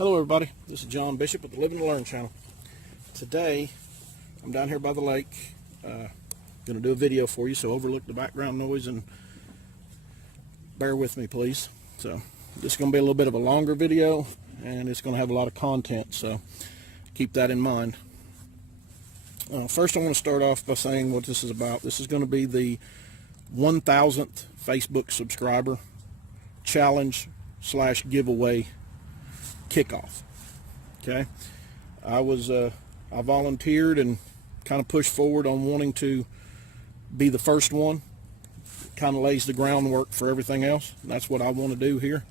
Hello everybody, this is John Bishop with the Living to Learn channel. Today, I'm down here by the lake, going to do a video for you, so overlook the background noise and bear with me please. So, this is going to be a little bit of a longer video, and it's going to have a lot of content, so keep that in mind. First I want to start off by saying what this is about. This is going to be the 1000th Facebook subscriber challenge / giveaway kickoff. Okay, I volunteered and kind of pushed forward on wanting to be the first one. Kind of lays the groundwork for everything else, and that's what I want to do here.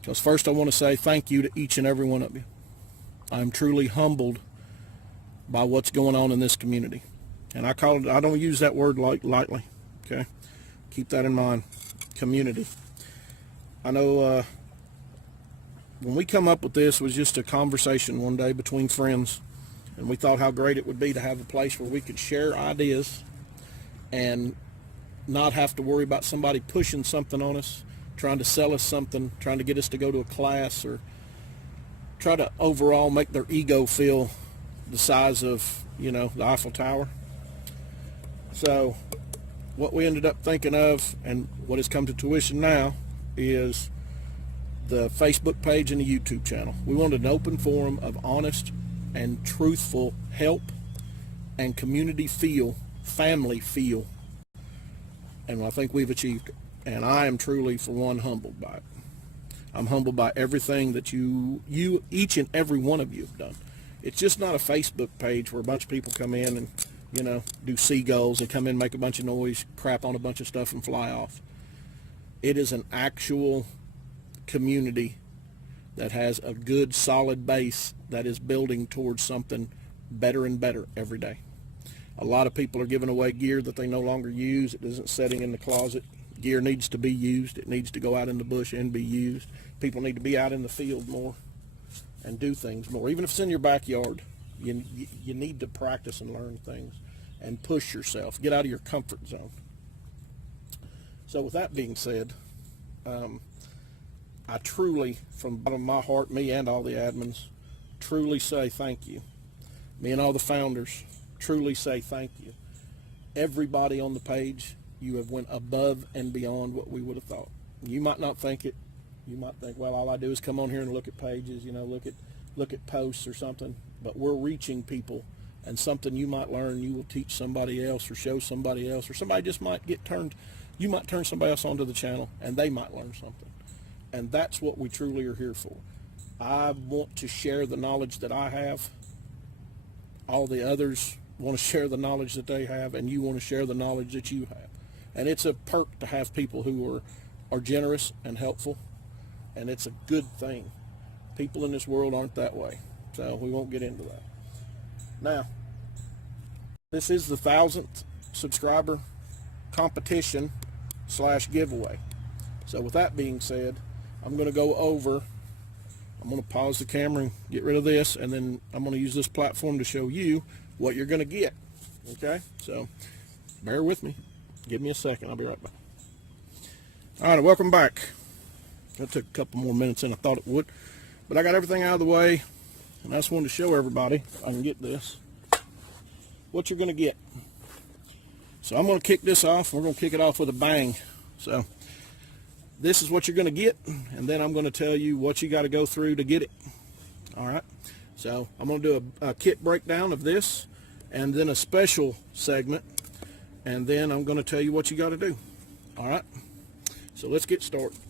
Because first I want to say thank you to each and every one of you. I'm truly humbled by what's going on in this community, and I don't use that word lightly. Okay, keep that in mind. Community. I know when we come up with this, it was just a conversation one day between friends, and we thought how great it would be to have a place where we could share ideas and not have to worry about somebody pushing something on us, trying to sell us something, trying to get us to go to a class, or try to overall make their ego feel the size of, the Eiffel Tower. So what we ended up thinking of, and what has come to tuition now, is the Facebook page and the YouTube channel. We wanted an open forum of honest and truthful help and community feel, family feel, and I think we've achieved it. And I am truly, for one, humbled by it. I'm humbled by everything that you each and every one of you have done. It's just not a Facebook page where a bunch of people come in and do seagulls and come in, make a bunch of noise, crap on a bunch of stuff, and fly off. It is an actual community that has a good solid base that is building towards something better and better every day. A lot of people are giving away gear that they no longer use. It isn't sitting in the closet. Gear needs to be used. It needs to go out in the bush and be used. People need to be out in the field more and do things more. Even if it's in your backyard, you need to practice and learn things and push yourself. Get out of your comfort zone. So with that being said, I truly, from the bottom of my heart, me and all the admins, truly say thank you. Me and all the founders truly say thank you. Everybody on the page, you have went above and beyond what we would have thought. You might not think it. You might think, well, all I do is come on here and look at pages, look at posts or something. But we're reaching people, and something you might learn, you will teach somebody else or show somebody else, or somebody just might get turned. You might turn somebody else onto the channel, and they might learn something. And that's what we truly are here for. I want to share the knowledge that I have. All the others want to share the knowledge that they have, and you want to share the knowledge that you have. And it's a perk to have people who are generous and helpful, and it's a good thing. People in this world aren't that way, so we won't get into that. Now, this is the 1000th subscriber competition / giveaway. So with that being said, I'm going to go over, I'm going to pause the camera and get rid of this, and then I'm going to use this platform to show you what you're going to get. Okay, so bear with me. Give me a second. I'll be right back. All right, welcome back. That took a couple more minutes than I thought it would, but I got everything out of the way, and I just wanted to show everybody, if I can get this, what you're going to get. So I'm going to kick this off. We're going to kick it off with a bang. So this is what you're going to get, and then I'm going to tell you what you got to go through to get it. All right, so I'm going to do a kit breakdown of this, and then a special segment, and then I'm going to tell you what you got to do. All right, so let's get started.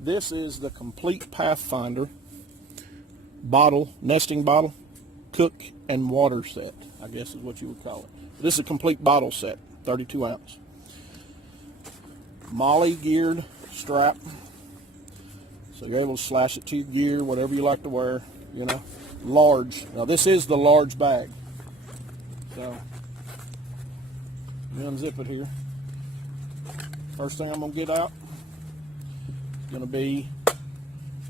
This is the Complete Pathfinder bottle, nesting bottle, cook and water set, I guess is what you would call it. This is a complete bottle set, 32 ounce. Molly geared strap, so you're able to slash it to your gear, whatever you like to wear, large. Now this is the large bag, so let me unzip it here. First thing I'm going to get out is going to be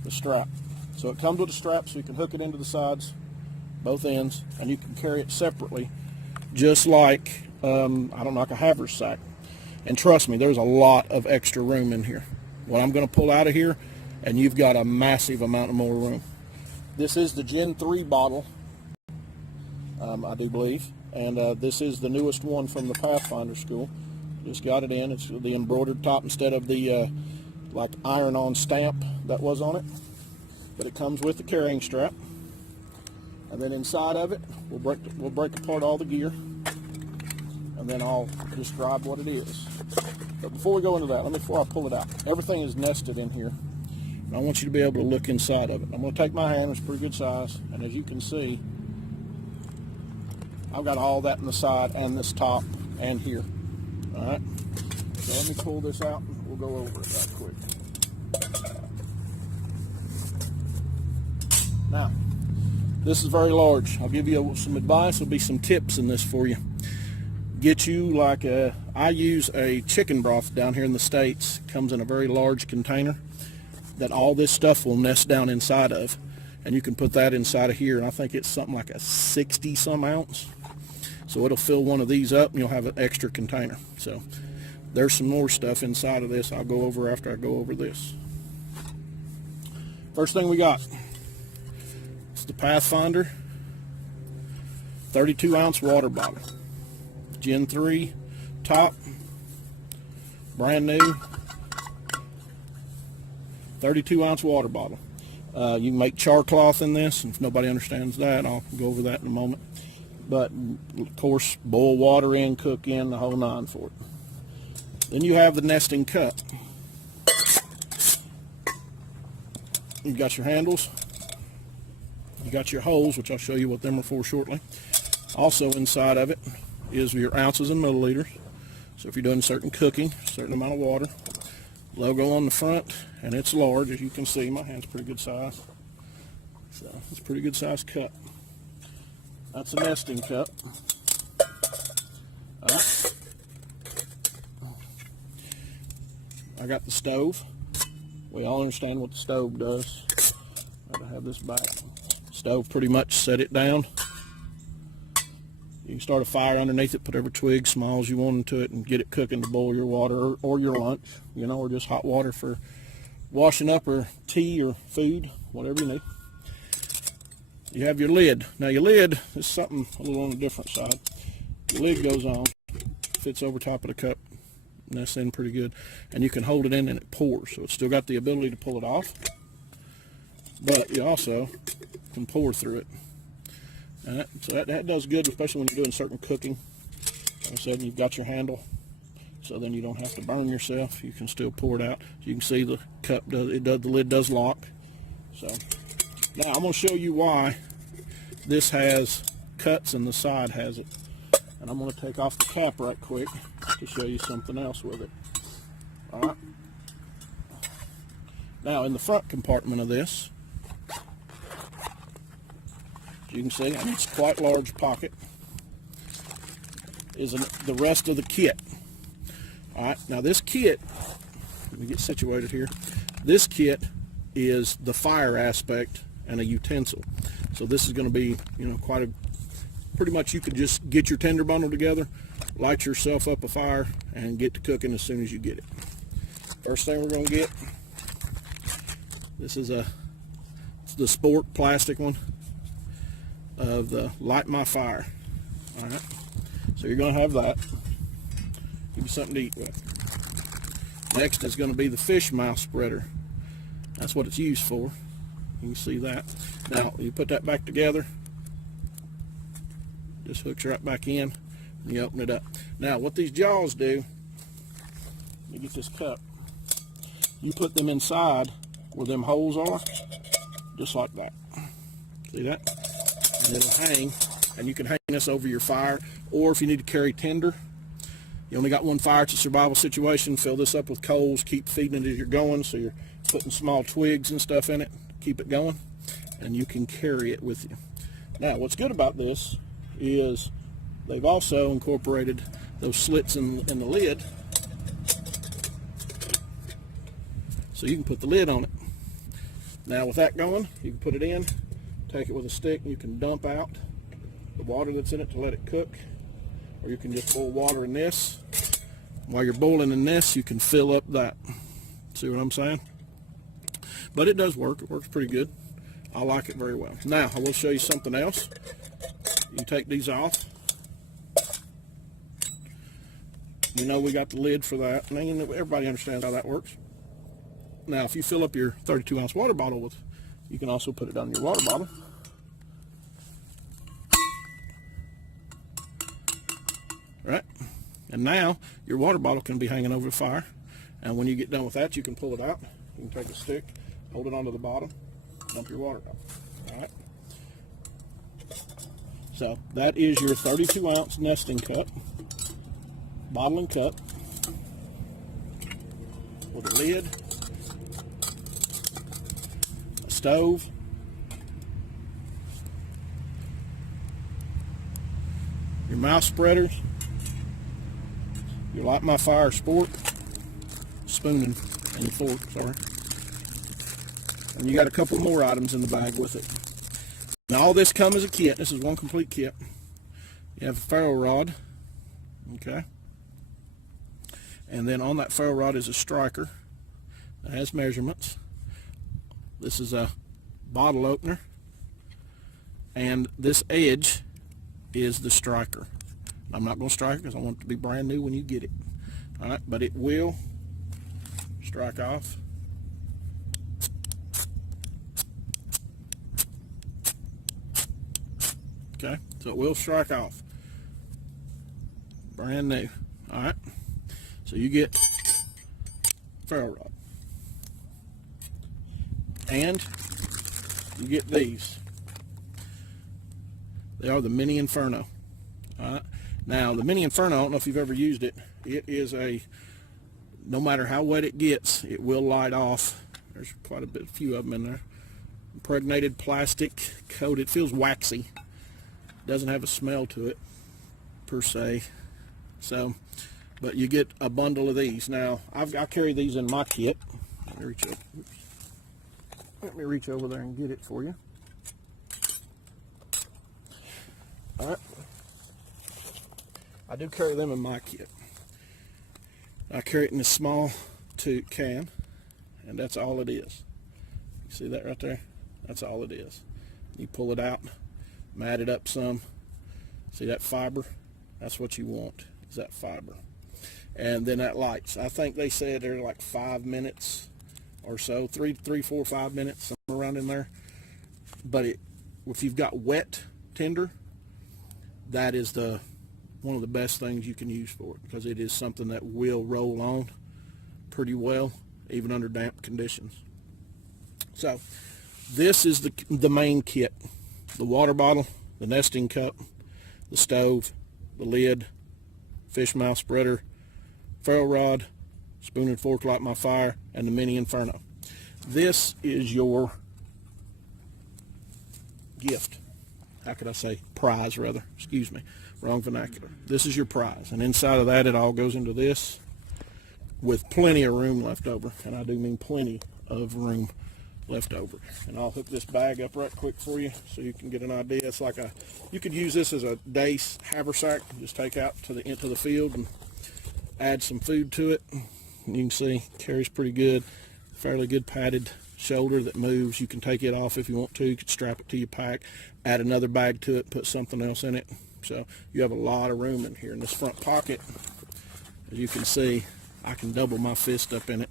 the strap. So it comes with a strap, so you can hook it into the sides, both ends, and you can carry it separately, just like like a haversack. And trust me, there's a lot of extra room in here. What I'm going to pull out of here, and you've got a massive amount of more room. This is the Gen 3 bottle, I do believe, and this is the newest one from the Pathfinder school. Just got it in. It's the embroidered top instead of the like iron-on stamp that was on it, but it comes with the carrying strap. And then inside of it, we'll break apart all the gear, and then I'll describe what it is. But before we go into that, before I pull it out, everything is nested in here. And I want you to be able to look inside of it. I'm going to take my hand, it's a pretty good size, and as you can see, I've got all that in the side and this top and here. All right, so let me pull this out and we'll go over it right quick. Now, this is very large. I'll give you some advice. There'll be some tips in this for you. Get you like I use a chicken broth down here in the States. It comes in a very large container that all this stuff will nest down inside of. And you can put that inside of here. And I think it's something like a 60-some ounce. So it'll fill one of these up and you'll have an extra container. So there's some more stuff inside of this I'll go over after I go over this. First thing we got, it's the Pathfinder 32-ounce water bottle. Gen 3 top, brand new, 32-ounce water bottle. You can make char cloth in this, and if nobody understands that, I'll go over that in a moment. But, of course, boil water in, cook in, the whole nine for it. Then you have the nesting cup. You've got your handles. You got your holes, which I'll show you what them are for shortly. Also inside of it is your ounces and milliliters. So if you're doing certain cooking, a certain amount of water. Logo on the front, and it's large, as you can see. My hand's pretty good size. So it's a pretty good size cup. That's a nesting cup. I got the stove. We all understand what the stove does. Gotta have this back. Stove, pretty much set it down. You can start a fire underneath it, put every twig small as you want into it, and get it cooking to boil your water or your lunch, you know, or just hot water for washing up or tea or food, whatever you need. You have your lid. Now your lid is something a little on the different side. Your lid goes on, fits over top of the cup, and that's in pretty good. And you can hold it in and it pours, so it's still got the ability to pull it off, but you also can pour through it. So that does good, especially when you're doing certain cooking. Like I said, you've got your handle, so then you don't have to burn yourself. You can still pour it out. You can see the cup the lid does lock. So now I'm going to show you why this has cuts and the side has it. And I'm going to take off the cap right quick to show you something else with it. All right. Now in the front compartment of this, you can see, and it's quite large pocket, is the rest of the kit. All right, now this kit, let me get situated here. This kit is the fire aspect and a utensil. So this is going to be, you know, pretty much you could just get your tinder bundle together, light yourself up a fire, and get to cooking as soon as you get it. First thing we're going to get, this is the sport plastic one of the Light My Fire. All right, so you're going to have that. Give you something to eat with. Next is going to be the fish mouth spreader. That's what it's used for. You can see that. Now you put that back together. Just hooks right back in, and you open it up. Now what these jaws do, you get this cup. You put them inside where them holes are, just like that. See that? And it'll hang, and you can hang this over your fire, or if you need to carry tinder, you only got one fire, it's a survival situation, fill this up with coals, keep feeding it as you're going, so you're putting small twigs and stuff in it, keep it going, and you can carry it with you. Now what's good about this is they've also incorporated those slits in the lid, so you can put the lid on it. Now with that going, you can put it in, take it with a stick, and you can dump out the water that's in it to let it cook, or you can just boil water in this. While you're boiling in this, you can fill up that. See what I'm saying? But it does work. It works pretty good. I like it very well. Now, I will show you something else. You take these off. You know we got the lid for that. And everybody understands how that works. Now, if you fill up your 32-ounce water bottle with, you can also put it down in your water bottle. Right? And now, your water bottle can be hanging over the fire. And when you get done with that, you can pull it out. You can take a stick, hold it onto the bottom, dump your water down. All right? So, that is your 32-ounce nesting cup, bottle and cup, with a lid, a stove, your mouth spreaders, your Light My Fire sport, spoon and fork, sorry. And you got a couple more items in the bag with it. Now all this comes as a kit. This is one complete kit. You have a ferro rod, okay? And then on that ferro rod is a striker that has measurements. This is a bottle opener. And this edge is the striker. I'm not going to strike it because I want it to be brand new when you get it. All right, but it will strike off. Okay, so it will strike off. Brand new. All right, so you get ferro rod. And you get these. They are the Mini Inferno. All right. Now, the Mini Inferno, I don't know if you've ever used it. It is no matter how wet it gets, it will light off. There's quite a few of them in there. Impregnated plastic coat. It feels waxy. Doesn't have a smell to it, per se. So, but you get a bundle of these. Now, I carry these in my kit. Let me reach over there and get it for you. All right. I do carry them in my kit. I carry it in a small can, and that's all it is. You see that right there? That's all it is. You pull it out, mat it up some. See that fiber? That's what you want, is that fiber. And then that lights. I think they said they're like 5 minutes or so, 3, 4, 5 minutes, somewhere around in there. But if you've got wet tinder, that is one of the best things you can use for it, because it is something that will roll on pretty well, even under damp conditions. So this is the main kit: the water bottle, the nesting cup, the stove, the lid, fish mouth spreader, ferro rod, spoon and fork Light My Fire, and the Mini Inferno. This is your gift. How could I say? Prize, rather. Excuse me. Wrong vernacular. This is your prize. And inside of that, it all goes into this with plenty of room left over. And I do mean plenty of room left over. And I'll hook this bag up right quick for you so you can get an idea. It's like you could use this as a day haversack. Just take out into the field and add some food to it. You can see it carries pretty good. Fairly good padded shoulder that moves. You can take it off if you want to. You can strap it to your pack, add another bag to it, put something else in it. So you have a lot of room in here. In this front pocket, as you can see, I can double my fist up in it.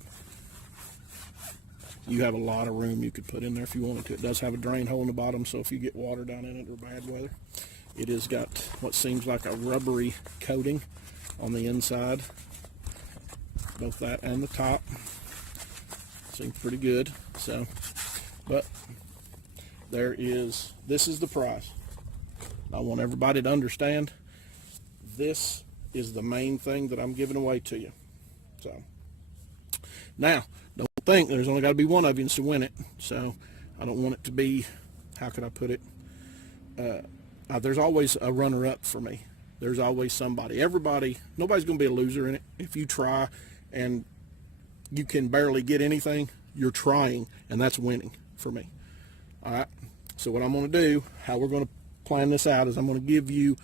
You have a lot of room you could put in there if you wanted to. It does have a drain hole in the bottom, so if you get water down in it or bad weather, it has got what seems like a rubbery coating on the inside. Both that and the top. Seems pretty good. So, but this is the price. I want everybody to understand this is the main thing that I'm giving away to you. So now, don't think there's only got to be one of you to win it. So I don't want it to be, how could I put it? There's always a runner-up for me. There's always somebody. Nobody's going to be a loser in it. If you try and you can barely get anything, you're trying, and that's winning for me. All right. So what I'm going to do, how we're going to plan this out, is I'm going to give you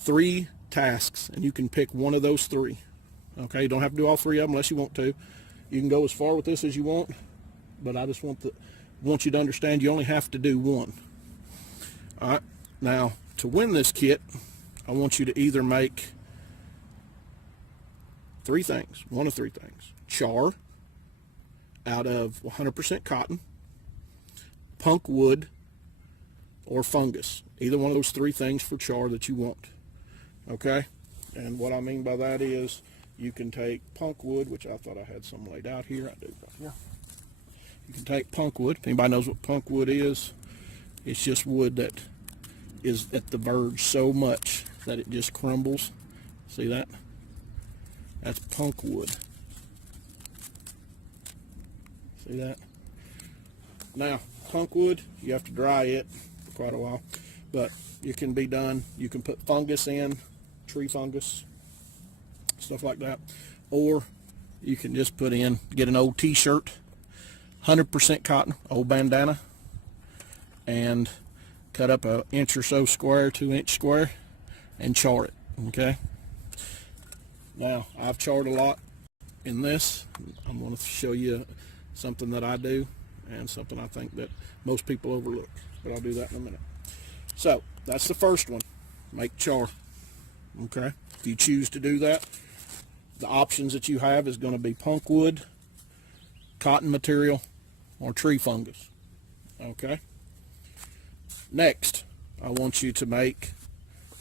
3 tasks, and you can pick one of those 3. Okay, you don't have to do all 3 of them unless you want to. You can go as far with this as you want, but I just want want you to understand you only have to do one. All right, now to win this kit, I want you to either make three things, one of three things: char out of 100% cotton, punk wood, or fungus. Either one of those three things for char that you want. Okay? And what I mean by that is you can take punk wood, which I thought I had some laid out here. I do right here. You can take punk wood. If anybody knows what punk wood is, it's just wood that is at the verge so much that it just crumbles. See that? That's punk wood. See that? Now, punk wood, you have to dry it for quite a while, but it can be done. You can put fungus in, tree fungus, stuff like that, or you can just put in, get an old t-shirt, 100% cotton, old bandana, and cut up an inch or so square, 2-inch square, and char it. Okay? Now, I've charred a lot in this. I'm going to show you something that I do and something I think that most people overlook, but I'll do that in a minute. So that's the first one, make char. Okay, if you choose to do that, the options that you have is going to be punk wood, cotton material, or tree fungus. Okay, next I want you to make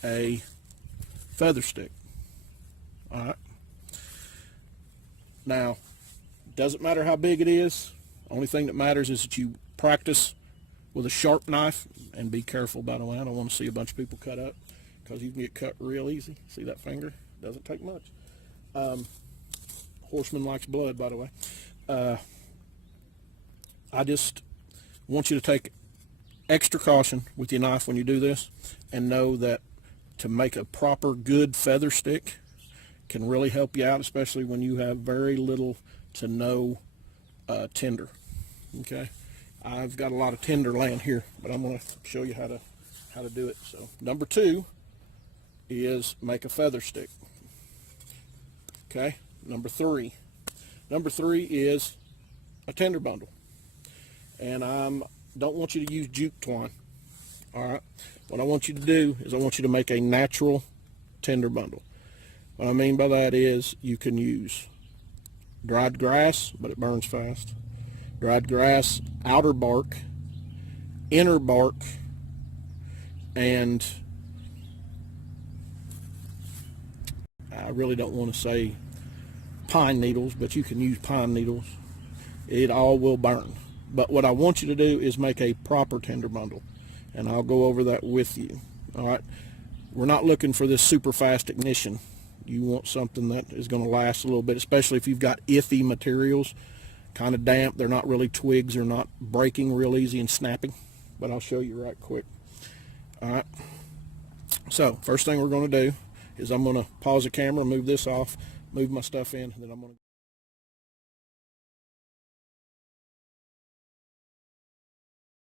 a feather stick. All right, now doesn't matter how big it is. Only thing that matters is that you practice with a sharp knife, and be careful, by the way. I don't want to see a bunch of people cut up, because you can get cut real easy. See that finger? Doesn't take much. Horseman likes blood, by the way. I just want you to take extra caution with your knife when you do this, and know that to make a proper good feather stick can really help you out, especially when you have very little to no tinder. Okay, I've got a lot of tinder laying here, but I'm going to show you how to do it. So number 2 is make a feather stick. Okay, number 3 is a tinder bundle, and I don't want you to use jute twine. All right, what I want you to do is I want you to make a natural tinder bundle. What I mean by that is you can use dried grass, but it burns fast. Dried grass, outer bark, inner bark, and I really don't want to say pine needles, but you can use pine needles. It all will burn. But what I want you to do is make a proper tinder bundle, and I'll go over that with you. All right, we're not looking for this super fast ignition. You want something that is going to last a little bit, especially if you've got iffy materials, kind of damp. They're not really twigs, they're not breaking real easy and snapping, but I'll show you right quick. All right, so first thing we're going to do is I'm going to pause the camera, move this off, move my stuff in, and then I'm going to